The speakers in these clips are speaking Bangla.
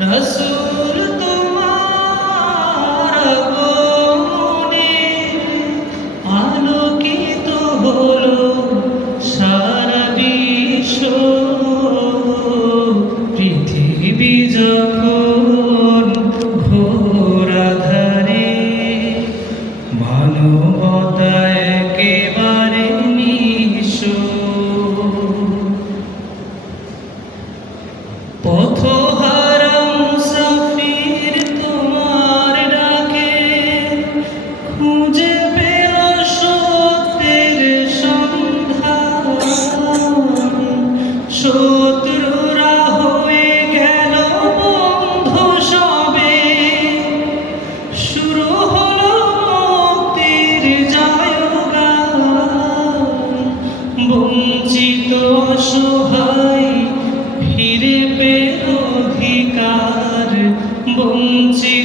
Nasu.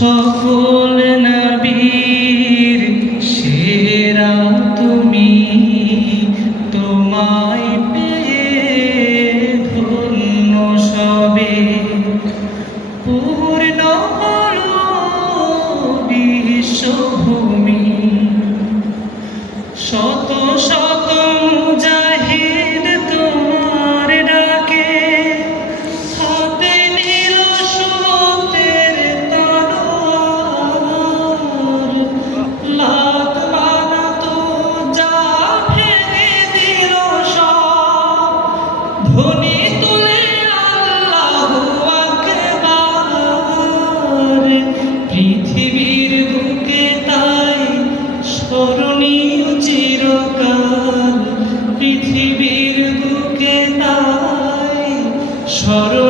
সকল নবী স্মরণ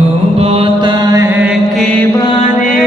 মানবতা একেবারে